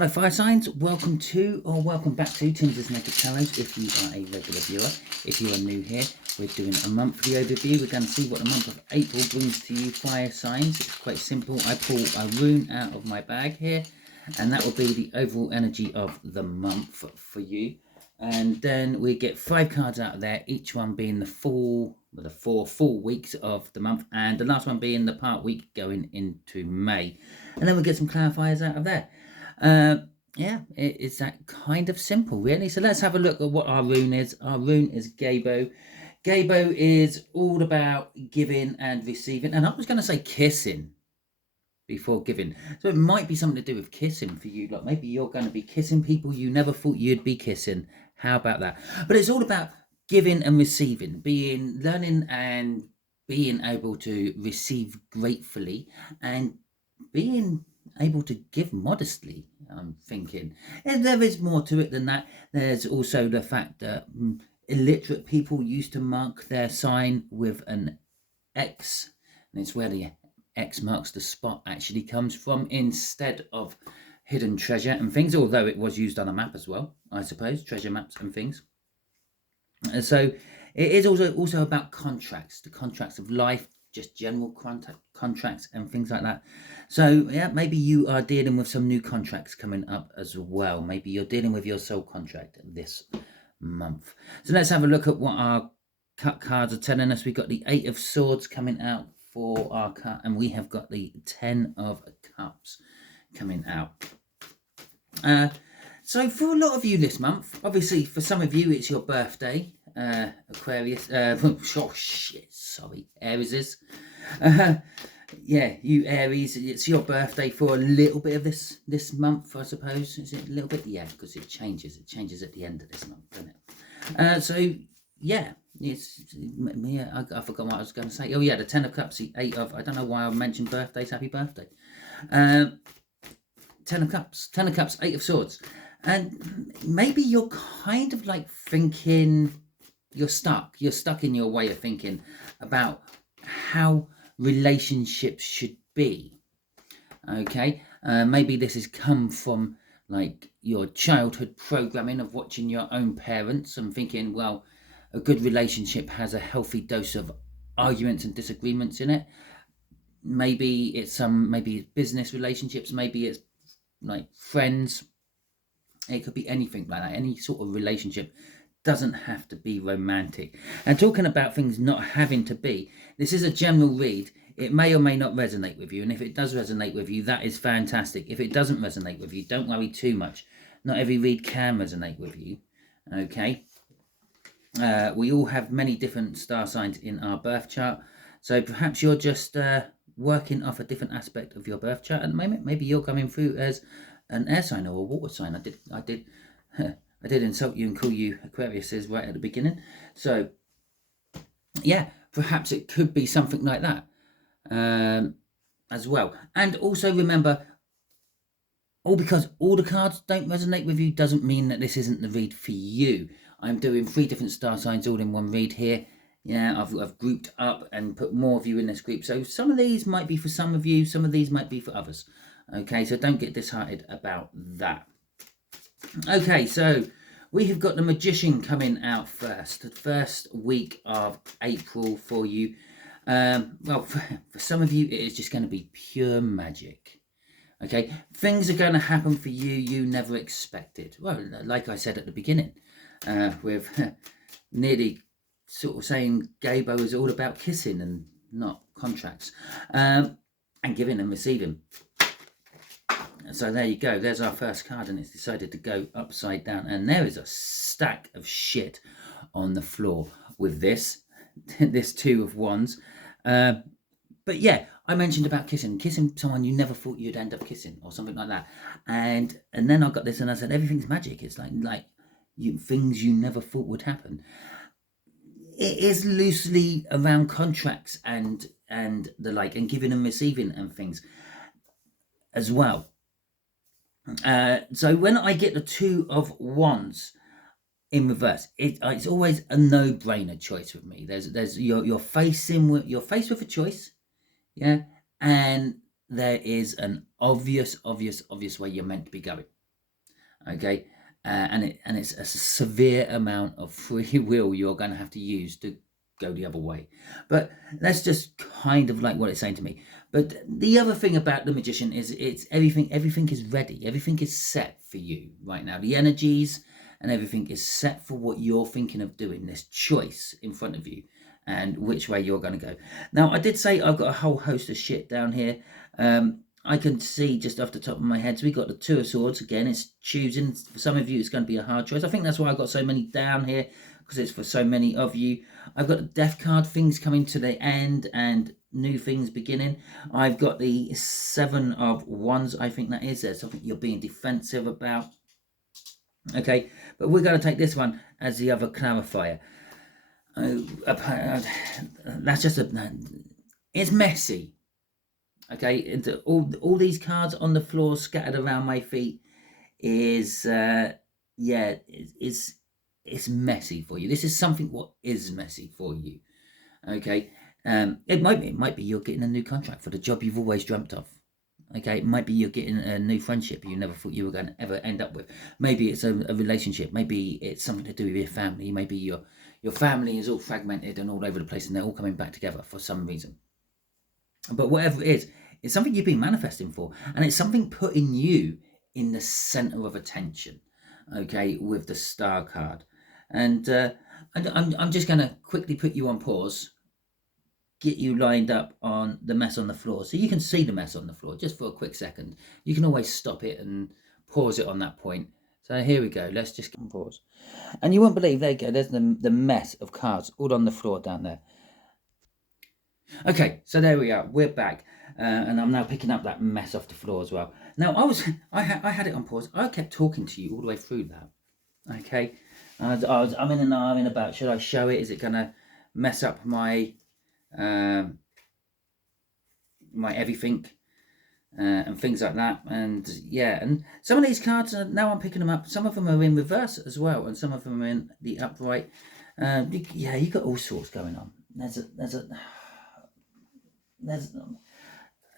Hello fire signs, welcome to or welcome back to Timsy Naked Tarot if you are a regular viewer. If you are new here, we're doing a monthly overview. We're going to see what the month of April brings to you fire signs. It's quite simple. I pull a rune out of my bag here and that will be the overall energy of the month for you. And then we get 5 cards out of there, each one being the 4 full weeks of the month and the last one being the part week going into May. And then we get some clarifiers out of there. Yeah, it's that kind of simple, really. So let's have a look at what our rune is. Our rune is Gabo. Gabo is all about giving and receiving. And I was going to say kissing before giving. So it might be something to do with kissing for you. Like maybe you're going to be kissing people you never thought you'd be kissing. How about that? But it's all about giving and receiving, learning and being able to receive gratefully and being able to give modestly, I'm thinking. And there is more to it than that. There's also the fact that illiterate people used to mark their sign with an X, and it's where the X marks the spot actually comes from instead of hidden treasure and things, although it was used on a map as well, I suppose, treasure maps and things. And so it is also about contracts, the contracts of life, just general contracts and things like that. So yeah, maybe you are dealing with some new contracts coming up as well. Maybe you're dealing with your soul contract this month. So let's have a look at what our cut cards are telling us. We've got the 8 of Swords coming out for our cut, and we have got the 10 of Cups coming out. So for a lot of you this month, obviously for some of you it's your birthday, Aquarius, Aries is. Yeah, you Aries, it's your birthday for a little bit of this month, I suppose. Is it a little bit? Yeah, because it changes at the end of this month, doesn't it? So yeah, I forgot what I was going to say. Oh yeah, the 10 of Cups, the 8 of, I don't know why I mentioned birthdays. Happy birthday. 10 of Cups, 8 of Swords. And maybe you're kind of like thinking, you're stuck in your way of thinking about how relationships should be. Okay, maybe this has come from like your childhood programming of watching your own parents and thinking, well, a good relationship has a healthy dose of arguments and disagreements in it. Maybe it's business relationships, maybe it's like friends. It could be anything like that. Any sort of relationship doesn't have to be romantic. And talking about things not having to be, this is a general read. It may or may not resonate with you. And if it does resonate with you, that is fantastic. If it doesn't resonate with you, don't worry too much. Not every read can resonate with you. Okay. We all have many different star signs in our birth chart. So perhaps you're just working off a different aspect of your birth chart at the moment. Maybe you're coming through as an air sign or a water sign. I did insult you and call you Aquariuses right at the beginning. So yeah, perhaps it could be something like that as well. And also remember, because all the cards don't resonate with you doesn't mean that this isn't the read for you. I'm doing 3 different star signs all in one read here. Yeah, I've grouped up and put more of you in this group. So some of these might be for some of you, some of these might be for others. Okay, so don't get disheartened about that. Okay, so we have got the Magician coming out first. The first week of April for you. Well, for some of you, it is just going to be pure magic. Okay, things are going to happen for you you never expected. Well, like I said at the beginning, with nearly sort of saying Gabo is all about kissing and not contracts, and giving and receiving. So there you go. There's our first card, and it's decided to go upside down. And there is a stack of shit on the floor with this 2 of Wands. But yeah, I mentioned about kissing someone you never thought you'd end up kissing, or something like that. And then I got this, and I said everything's magic. It's like things you never thought would happen. It is loosely around contracts and the like, and giving and receiving and things as well. So when I get the 2 of Wands in reverse, it's always a no-brainer choice with me. You're faced with a choice, yeah, and there is an obvious way you're meant to be going. Okay, and it's a severe amount of free will you're going to have to use to go the other way. But that's just kind of like what it's saying to me. But the other thing about the Magician is it's everything is ready, everything is set for you right now. The energies and everything is set for what you're thinking of doing. This choice in front of you and which way you're going to go. Now, I did say I've got a whole host of shit down here. I can see just off the top of my head, so we got the Two of Swords. Again, it's choosing. For some of you, it's going to be a hard choice. I think that's why I got so many down here, because it's for so many of you. I've got the Death card, things coming to the end and new things beginning. I've got the Seven of Wands, I think that is. There's something you're being defensive about. Okay, but we're going to take this one as the other clarifier. That's just it's messy. Okay, and all these cards on the floor scattered around my feet is yeah, it's messy for you. This is something what is messy for you. Okay, it might be you're getting a new contract for the job you've always dreamt of. Okay, it might be you're getting a new friendship you never thought you were going to ever end up with. Maybe it's a relationship. Maybe it's something to do with your family. Maybe your family is all fragmented and all over the place, and they're all coming back together for some reason. But whatever it is, it's something you've been manifesting for, and it's something putting you in the center of attention. Okay, with the Star card, and I'm just going to quickly put you on pause, get you lined up on the mess on the floor, so you can see the mess on the floor just for a quick second. You can always stop it and pause it on that point. So here we go. Let's just pause, and you won't believe. There you go. There's the mess of cards all on the floor down there. Okay, so there we are. We're back, and I'm now picking up that mess off the floor as well. Now I had it on pause. I kept talking to you all the way through that. Okay, I'm in an argument about should I show it? Is it gonna mess up my my everything and things like that? And yeah, and some of these cards now I'm picking them up. Some of them are in reverse as well, and some of them are in the upright. Yeah, you got all sorts going on. There's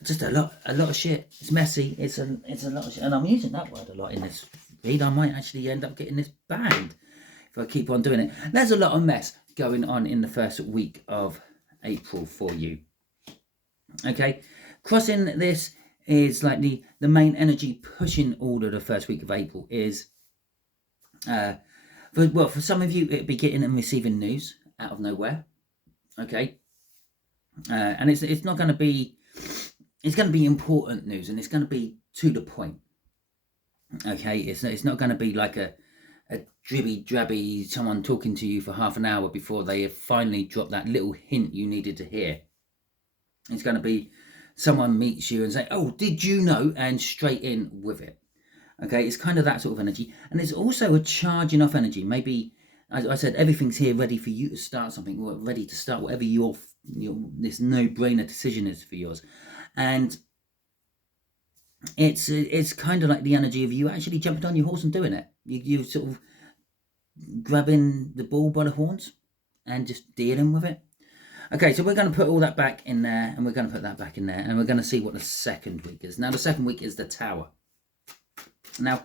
just a lot of shit. It's messy. It's a lot of shit, and I'm using that word a lot in this read. I might actually end up getting this banned if I keep on doing it. There's a lot of mess going on in the first week of April for you. Okay, crossing this is like the main energy pushing all of the first week of April is for some of you it'd be getting and receiving news out of nowhere. Okay. And it's not going to be, it's going to be important news, and it's going to be to the point. Okay, it's not going to be like a dribby drabby someone talking to you for half an hour before they have finally dropped that little hint you needed to hear. It's going to be someone meets you and say, "Oh, did you know?" and straight in with it. Okay, it's kind of that sort of energy, and it's also a charging off energy. Maybe, as I said, everything's here ready for you to start something, or ready to start whatever your this no-brainer decision is for yours, and it's kind of like the energy of you actually jumping on your horse and doing it. You sort of grabbing the bull by the horns and just dealing with it. Okay, so we're going to put all that back in there, and we're going to put that back in there, and we're going to see what the second week is. Now, the second week is the Tower. Now,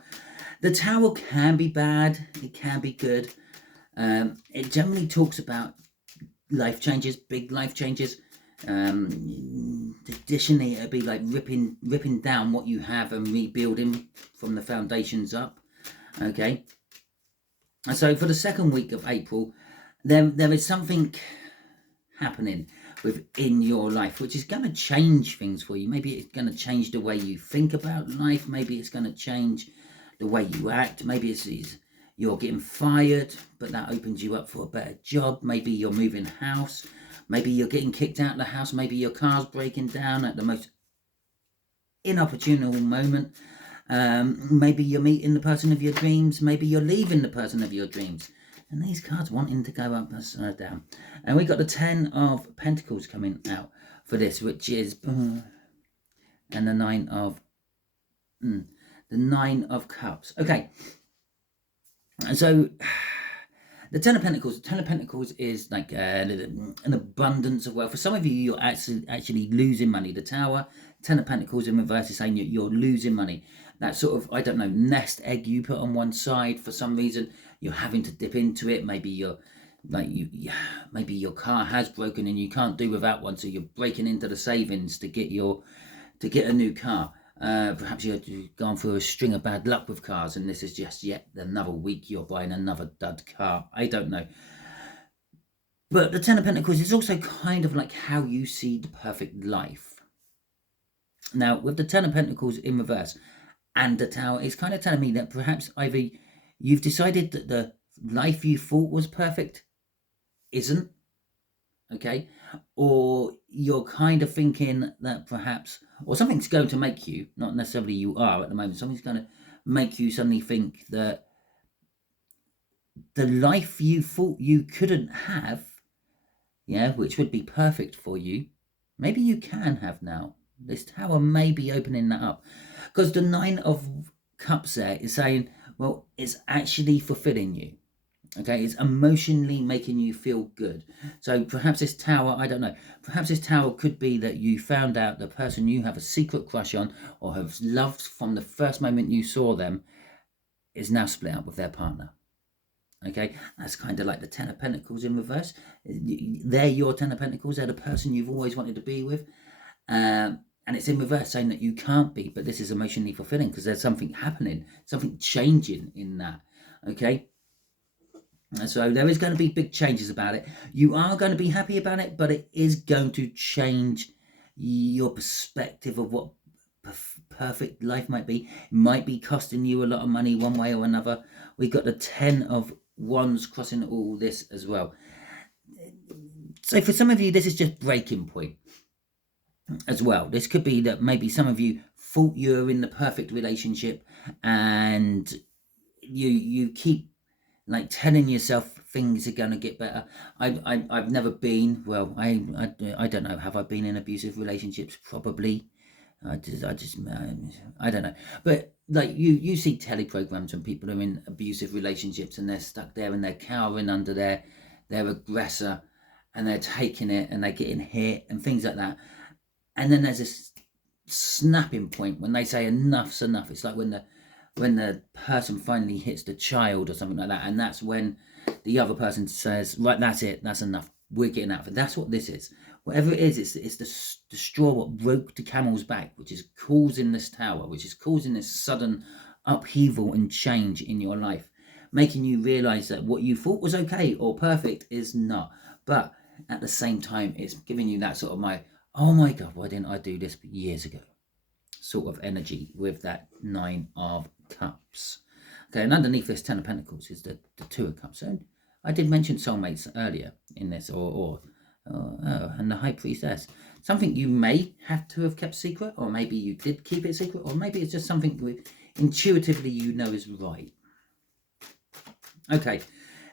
the Tower can be bad, it can be good. It generally talks about life changes, big life changes. Traditionally, it'd be like ripping down what you have and rebuilding from the foundations up. Okay. So for the second week of April, there is something happening within your life which is going to change things for you. Maybe it's going to change the way you think about life. Maybe it's going to change the way you act. Maybe it's you're getting fired, but that opens you up for a better job. Maybe you're moving house. Maybe you're getting kicked out of the house. Maybe your car's breaking down at the most inopportune moment. Maybe you're meeting the person of your dreams. Maybe you're leaving the person of your dreams. And these cards wanting to go up and down. And we got the 10 of Pentacles coming out for this, which is and the 9 of Cups. Okay. So The Ten of Pentacles. Ten of Pentacles is like an abundance of wealth. For some of you, you're actually losing money. The Tower, Ten of Pentacles in reverse is saying you're losing money. That sort of, I don't know, nest egg you put on one side for some reason, you're having to dip into it. Maybe you're like maybe your car has broken and you can't do without one, so you're breaking into the savings to get a new car. Perhaps you've gone through a string of bad luck with cars, and this is just yet another week you're buying another dud car. I don't know. But the Ten of Pentacles is also kind of like how you see the perfect life. Now, with the Ten of Pentacles in reverse and the Tower, it's kind of telling me that perhaps either you've decided that the life you thought was perfect isn't, okay, or you're kind of thinking that perhaps, or something's going to make you, not necessarily you are at the moment, something's going to make you suddenly think that the life you thought you couldn't have, yeah, which would be perfect for you, maybe you can have now. This Tower may be opening that up, because the Nine of Cups there is saying, well, it's actually fulfilling you. Okay, it's emotionally making you feel good. So perhaps this Tower, I don't know, perhaps this Tower could be that you found out the person you have a secret crush on or have loved from the first moment you saw them is now split up with their partner. Okay, that's kind of like the Ten of Pentacles in reverse. They're your Ten of Pentacles, they're the person you've always wanted to be with. And it's in reverse saying that you can't be, but this is emotionally fulfilling because there's something happening, something changing in that. Okay. So there is going to be big changes about it. You are going to be happy about it, but it is going to change your perspective of what perfect life might be. It might be costing you a lot of money one way or another. We've got the 10 of Wands crossing all this as well. So for some of you, this is just breaking point as well. This could be that maybe some of you thought you were in the perfect relationship and you keep like telling yourself things are going to get better. I've never been, well, I don't know, have I been in abusive relationships? Probably. I don't know. But like you see teleprograms when people are in abusive relationships and they're stuck there and they're cowering under their aggressor and they're taking it and they're getting hit and things like that. And then there's this snapping point when they say enough's enough. It's like when the person finally hits the child or something like that, and that's when the other person says, right, that's it, that's enough, we're getting out of it. That's what this is. Whatever it is, it's the straw what broke the camel's back, which is causing this Tower, which is causing this sudden upheaval and change in your life, making you realize that what you thought was okay or perfect is not. But at the same time, it's giving you that sort of oh my God, why didn't I do this years ago? Sort of energy with that Nine of Cups. Okay, and underneath this Ten of Pentacles is the Two of Cups. And I did mention soulmates earlier in this, and the High Priestess. Something you may have to have kept secret, or maybe you did keep it secret, or maybe it's just something intuitively you know is right. Okay,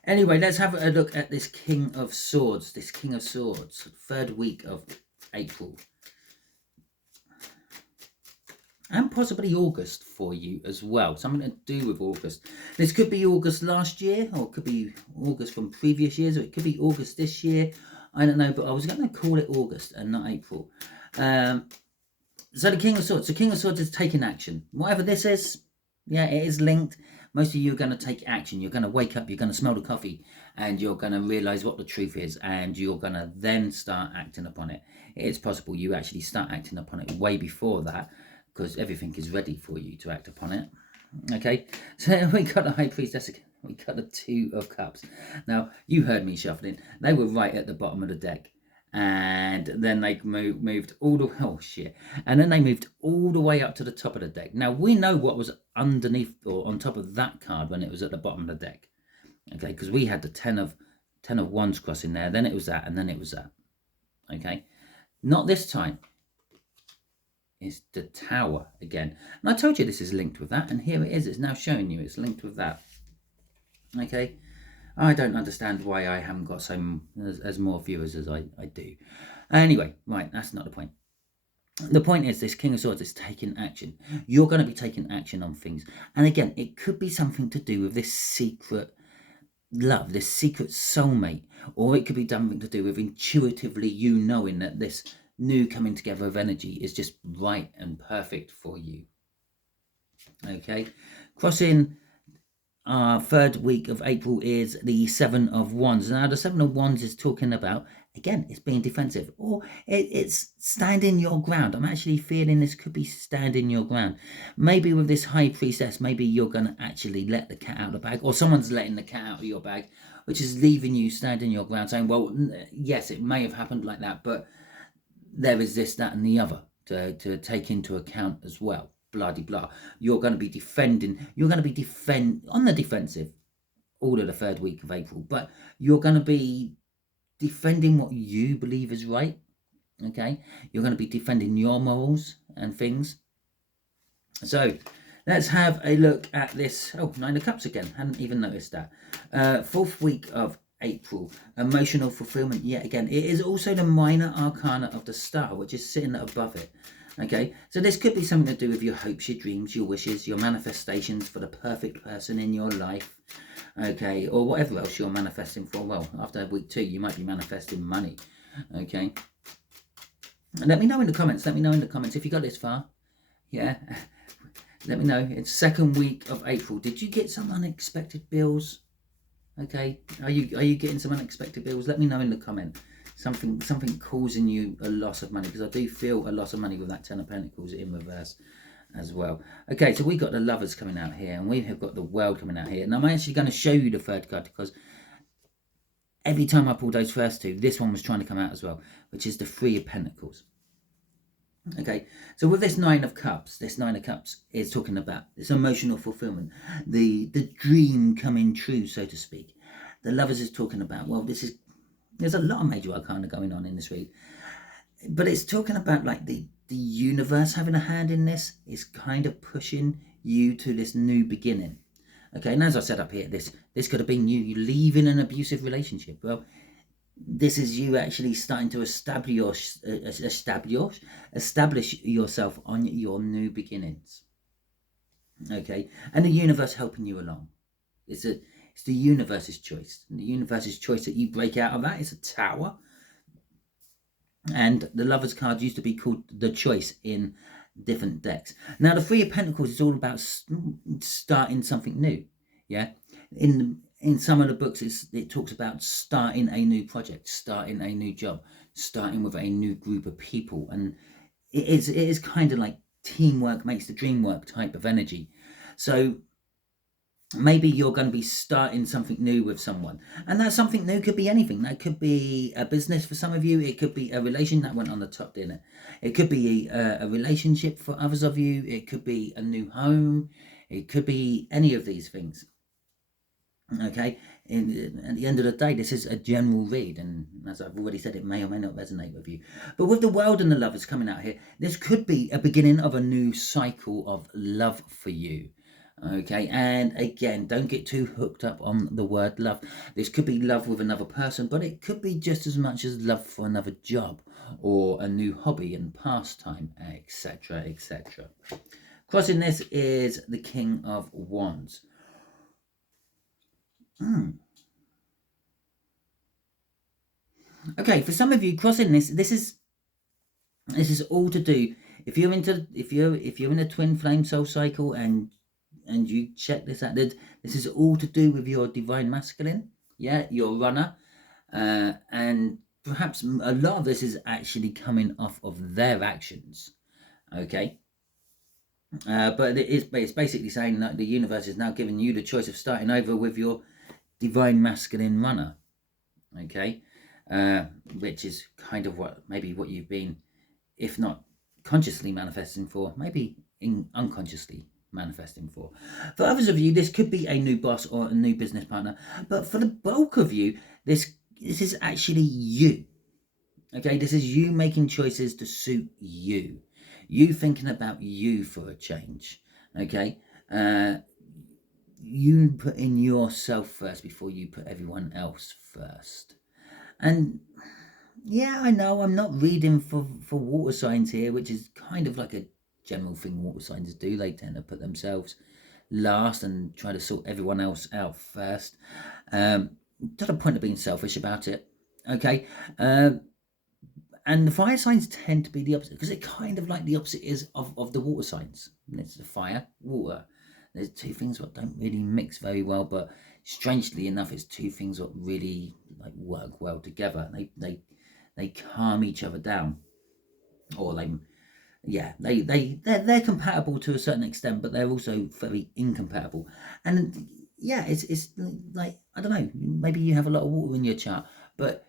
anyway, let's have a look at this King of Swords. This King of Swords, third week of April. And possibly August for you as well. Something to do with August. This could be August last year, or it could be August from previous years, or it could be August this year. I don't know, but I was going to call it August and not April. So the King of Swords. The King of Swords is taking action. Whatever this is, yeah, it is linked. Most of you are going to take action. You're going to wake up, you're going to smell the coffee, and you're going to realise what the truth is, and you're going to then start acting upon it. It's possible you actually start acting upon it way before that, because everything is ready for you to act upon it. Okay, so we got the High Priestess again. We got the Two of Cups. Now, you heard me shuffling. They were right at the bottom of the deck. And then they moved all the... Oh, shit. And then they moved all the way up to the top of the deck. Now, we know what was underneath or on top of that card when it was at the bottom of the deck. Okay, because we had the 10 of Wands crossing there. Then it was that, and then it was that. Okay, not this time. Is the Tower again. And I told you this is linked with that, and here it is. It's now showing you it's linked with that. Okay, I don't understand why I haven't got as more viewers as I do. Anyway, right, that's not the point. The point is this King of Swords is taking action. You're going to be taking action on things. And again, it could be something to do with this secret love, this secret soulmate, or it could be something to do with intuitively you knowing that this new coming together of energy is just right and perfect for you. Okay, crossing our third week of April is the Seven of Wands. Now, the Seven of Wands is talking about, again, it's being defensive, or it's standing your ground. I'm actually feeling this could be standing your ground. Maybe with this High Priestess, maybe you're going to actually let the cat out of the bag, or someone's letting the cat out of your bag, which is leaving you standing your ground, saying, well, yes, it may have happened like that, but there is this, that, and the other to take into account as well. Blah de blah. You're going to be defending. You're going to be on the defensive all of the third week of April, but you're going to be defending what you believe is right. Okay, you're going to be defending your morals and things. So let's have a look at this. Oh, Nine of Cups again. Hadn't even noticed that. Fourth week of April, emotional fulfillment yet again. It is also the minor arcana of the star, which is sitting above it. Okay, so this could be something to do with your hopes, your dreams, your wishes, your manifestations for the perfect person in your life. Okay, or whatever else you're manifesting for. Well, after week 2, you might be manifesting money. Okay, and let me know in the comments. Let me know in the comments if you got this far. Yeah, let me know. It's second week of April. Did you get some unexpected bills? Okay, are you getting some unexpected bills? Let me know in the comment. Something causing you a loss of money, because I do feel a loss of money with that Ten of Pentacles in reverse as well. Okay, so we got the Lovers coming out here, and we have got the World coming out here. And I'm actually going to show you the third card, because every time I pulled those first two, this one was trying to come out as well, which is the Three of Pentacles. Okay, so with this Nine of Cups is talking about this emotional fulfillment, the dream coming true, so to speak. The Lovers is talking about, well, there's a lot of major arcana going on in this read, but it's talking about like the universe having a hand in this. Is kind of pushing you to this new beginning. Okay, and as I said up here, this could have been you leaving an abusive relationship. Well, this is you actually starting to establish yourself on your new beginnings. Okay, and the universe helping you along. It's the universe's choice. And the universe's choice that you break out of that is a Tower. And the Lovers card used to be called the Choice in different decks. Now, the Three of Pentacles is all about starting something new. Yeah, in some of the books, it talks about starting a new project, starting a new job, starting with a new group of people, and it is kind of like teamwork makes the dream work type of energy. So maybe you're going to be starting something new with someone, and that something new could be anything. That could be a business for some of you. It could be a relation that went on the top, didn't it? It could be a relationship for others of you. It could be a new home. It could be any of these things. Okay, at the end of the day, this is a general read, and as I've already said, it may or may not resonate with you. But with the World and the Lovers coming out here, this could be a beginning of a new cycle of love for you. Okay, and again, don't get too hooked up on the word love. This could be love with another person, but it could be just as much as love for another job or a new hobby and pastime, etc., etc. Crossing this is the King of Wands. Okay, for some of you, crossing this is all to do. If you're in a twin flame soul cycle and you check this out, this is all to do with your divine masculine, yeah, your runner, and perhaps a lot of this is actually coming off of their actions. Okay, but it's basically saying that the universe is now giving you the choice of starting over with your divine masculine runner. Okay, which is kind of what you've been, if not consciously manifesting for, maybe unconsciously manifesting for. For others of you, this could be a new boss or a new business partner, but for the bulk of you, this is actually you. Okay, this is you making choices to suit you, thinking about you for a change. Okay, you putting yourself first before you put everyone else first. And yeah, I know I'm not reading for water signs here, which is kind of like a general thing water signs do. They tend to put themselves last and try to sort everyone else out first, to the point of being selfish about it. Okay. And the fire signs tend to be the opposite, because it kind of like the opposite is of the water signs. It's the fire, water. There's two things that don't really mix very well, but strangely enough, it's two things that really like work well together. They calm each other down, or they're compatible to a certain extent, but they're also very incompatible. And yeah, it's like, I don't know, maybe you have a lot of water in your chart, but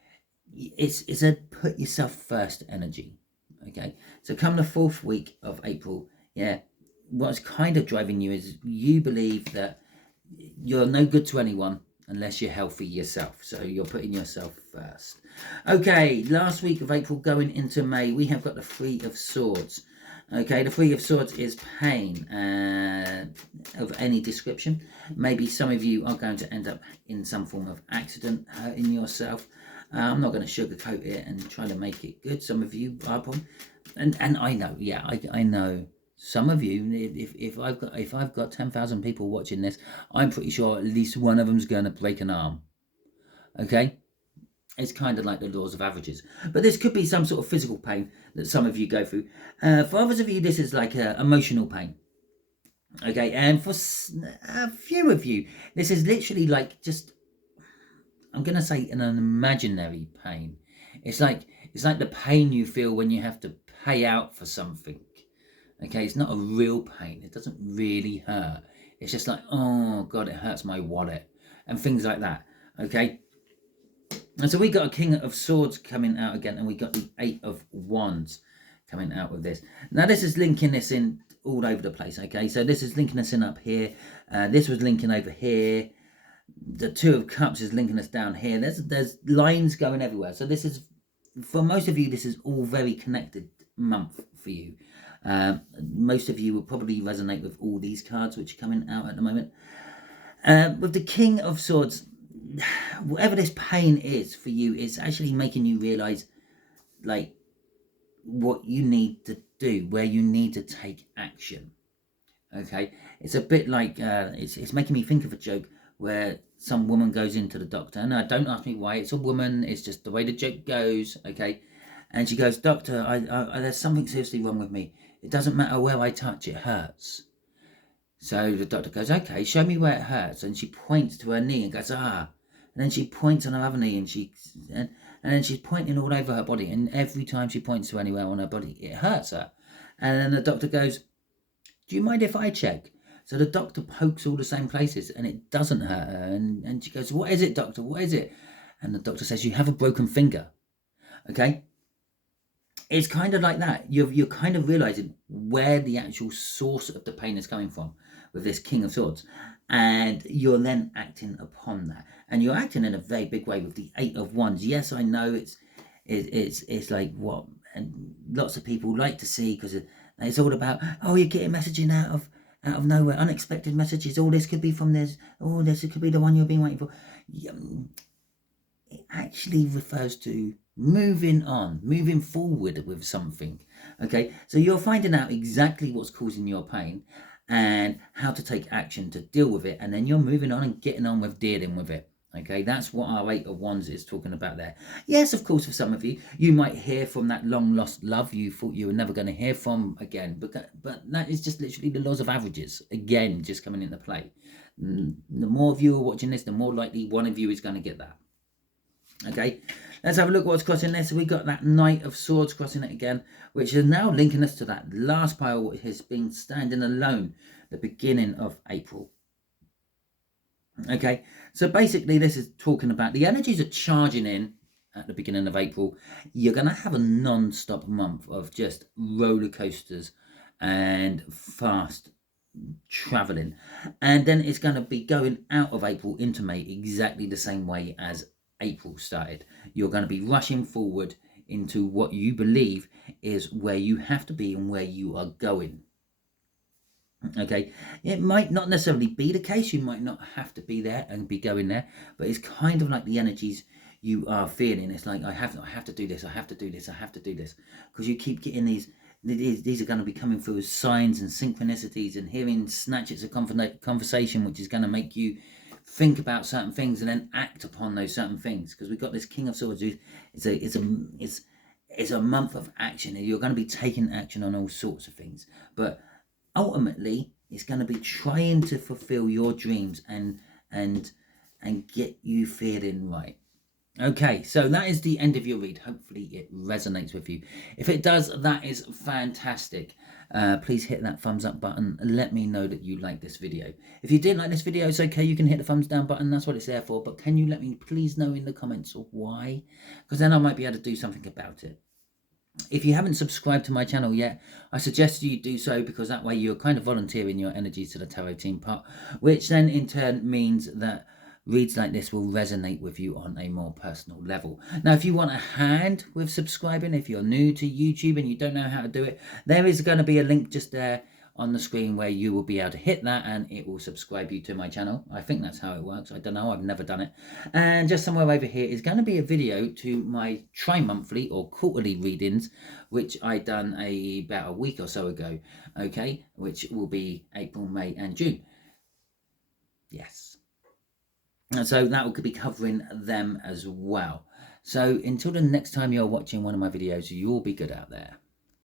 it's a put yourself first energy. Okay, so come the 4th week of April, yeah, what's kind of driving you is you believe that you're no good to anyone unless you're healthy yourself, so you're putting yourself first. Okay, last week of April going into May, we have got the 3 of Swords. Okay, the 3 of Swords is pain of any description. Maybe some of you are going to end up in some form of accident, hurting yourself. I'm not going to sugarcoat it and try to make it good. Some of you are probably, and I know, yeah, I know some of you. If I've got 10,000 people watching this, I'm pretty sure at least one of them's going to break an arm. Okay, it's kind of like the laws of averages, but this could be some sort of physical pain that some of you go through. For others of you, this is like emotional pain. Okay, and for a few of you, this is literally like just, I'm going to say, an imaginary pain. It's like the pain you feel when you have to pay out for something. Okay, it's not a real pain. It doesn't really hurt. It's just like, oh God, it hurts my wallet and things like that. Okay, and so we got a King of Swords coming out again, and we got the 8 of Wands coming out with this. Now this is linking this in all over the place. Okay, so this is linking us in up here. This was linking over here. The 2 of Cups is linking us down here. There's lines going everywhere. So this is, for most of you, this is all very connected month for you. Most of you will probably resonate with all these cards which are coming out at the moment. With the King of Swords, whatever this pain is for you, it's actually making you realize like what you need to do, where you need to take action. Okay, it's a bit like it's making me think of a joke where some woman goes into the doctor. Now, don't ask me why. It's a woman. It's just the way the joke goes. Okay, and she goes, "Doctor, I there's something seriously wrong with me. It doesn't matter where I touch, it hurts." So the doctor goes, "Okay, show me where it hurts." And she points to her knee and goes, "Ah." And then she points on her other knee, and then she's pointing all over her body. And every time she points to anywhere on her body, it hurts her. And then the doctor goes, "Do you mind if I check?" So the doctor pokes all the same places, and it doesn't hurt her. And she goes, "What is it, doctor? What is it?" And the doctor says, "You have a broken finger." Okay? It's kind of like that. You're kind of realizing where the actual source of the pain is coming from with this King of Swords. And you're then acting upon that. And you're acting in a very big way with the 8 of Wands. Yes, I know it's like what, and lots of people like to see, because it's all about, oh, you're getting messaging out of nowhere, unexpected messages. Oh, this could be from this. Oh, this could be the one you've been waiting for. It actually refers to moving on, moving forward with something. Okay, so you're finding out exactly what's causing your pain and how to take action to deal with it, and then you're moving on and getting on with dealing with it. Okay, that's what our 8 of Wands is talking about there. Yes, of course, for some of you, you might hear from that long lost love you thought you were never going to hear from again, but that is just literally the laws of averages again just coming into play. The more of you are watching this, the more likely one of you is going to get that. Okay, let's have a look at what's crossing this. We got that Knight of Swords crossing it again, which is now linking us to that last pile which has been standing alone the beginning of April. Okay, so basically this is talking about the energies are charging in at the beginning of April. You're going to have a non-stop month of just roller coasters and fast traveling, and then it's going to be going out of April into May exactly the same way as April started. You're going to be rushing forward into what you believe is where you have to be and where you are going. Okay, it might not necessarily be the case. You might not have to be there and be going there, but it's kind of like the energies you are feeling. It's like, I have to do this, I have to do this, I have to do this, because you keep getting these are going to be coming through as signs and synchronicities, and hearing snatches of conversation, which is going to make you think about certain things and then act upon those certain things. Because we've got this King of Swords, it's a month of action, and you're going to be taking action on all sorts of things. But ultimately, it's going to be trying to fulfill your dreams and get you feeling right. Okay, so that is the end of your read. Hopefully it resonates with you. If it does, that is fantastic. Please hit that thumbs up button and let me know that you like this video. If you didn't like this video, it's okay. You can hit the thumbs down button. That's what it's there for. But can you let me please know in the comments why? Because then I might be able to do something about it. If you haven't subscribed to my channel yet, I suggest you do so, because that way you're kind of volunteering your energies to the Tarot Team Pot, which then in turn means that reads like this will resonate with you on a more personal level. Now, if you want a hand with subscribing, if you're new to YouTube and you don't know how to do it, there is going to be a link just there on the screen where you will be able to hit that and it will subscribe you to my channel. I think that's how it works. I don't know. I've never done it. And just somewhere over here is going to be a video to my tri-monthly or quarterly readings, which I done about a week or so ago. Okay, which will be April, May and June. Yes. And so that will be covering them as well. So until the next time you're watching one of my videos, you'll be good out there.